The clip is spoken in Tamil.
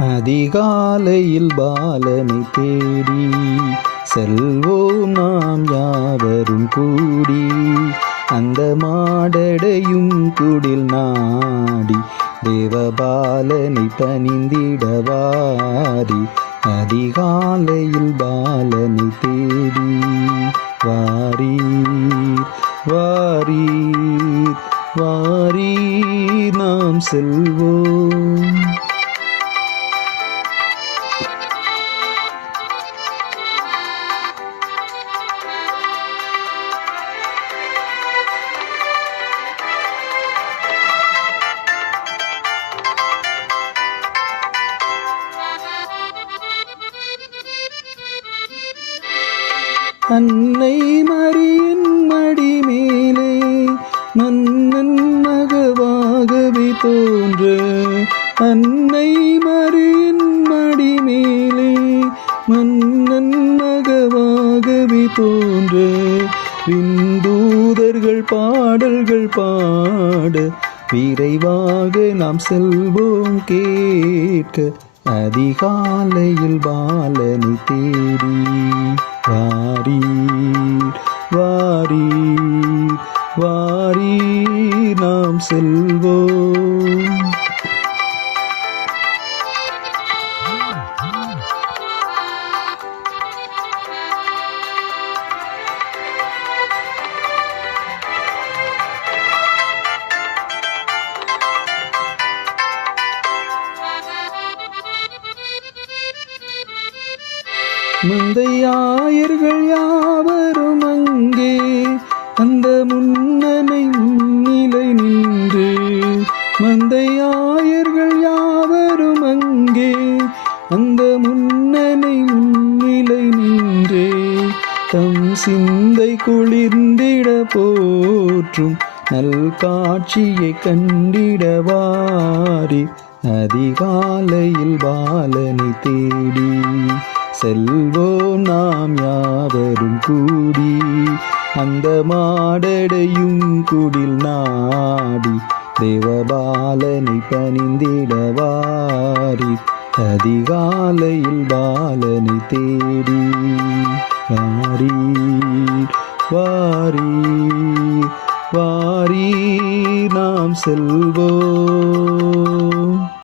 அதிகாலையில் பாலனை தேடி செல்வோம் நாம் யாவரும் கூடி, அந்த மாடடையும் குடில் நாடி தேவபாலனை பணிந்திடவாரி. அதிகாலையில் பாலனை தேடி வாரீர் வாரீர் வாரீர் நாம் செல்வோம். அன்னை மரியின் மடி மேலே மன்னன் மகவாகவே தோன்ற, அன்னை மரியின் மடி மேலே மன்னன் மகவாகவே தோன்ற, விந்தூதர்கள் பாடல்கள் பாட விரைவாக நாம் செல்வோம் கேட்க. அதிகாலையில் பாலனை தேடி வாரீர் வாரீர் வாரீர் நாம் செல்வோம். முந்தையாயர்கள் யாவரும் அங்கே அந்த முன்னனை முன்னிலை நின்று, மந்தையாயர்கள் யாவரும் அங்கே அந்த முன்னனை முன்னிலை நின்றே, தம் சிந்தை குளிர்ந்திட போற்றும் நல் காட்சியை கண்டிடவாரி. அதிகாலையில் பாலனை தேடி செல்வோம் நாம் யாவரும் கூடி, அந்த மாடடையும் குடில் நாடி தேவபாலனை பணிந்திடவாரி. அதிகாலையில் பாலனை தேடி வாரீர் வாரீர் வாரீர் நாம் செல்வோம்.